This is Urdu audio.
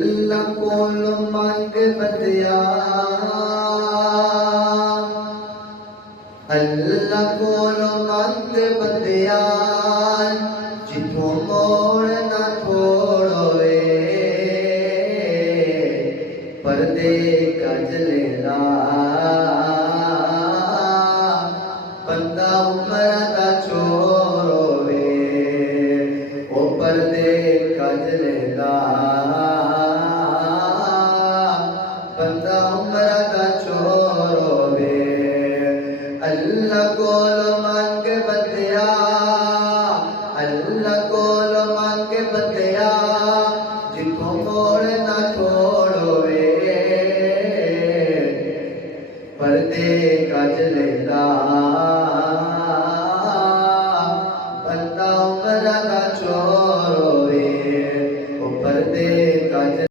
اللہ کول منگ بدیا اللہ کول منگ بدیا جتوں موڑ نہ چھوڑوے پردے کج لینا بندہ عمر دا چھوڑوے او پردے کج لینا بندہ عمر دا چھوڑوے اللہ کول منگ بدیا اللہ کول منگ بدیا جتوں موڑ نہ چھوڑوے پردے کج لینا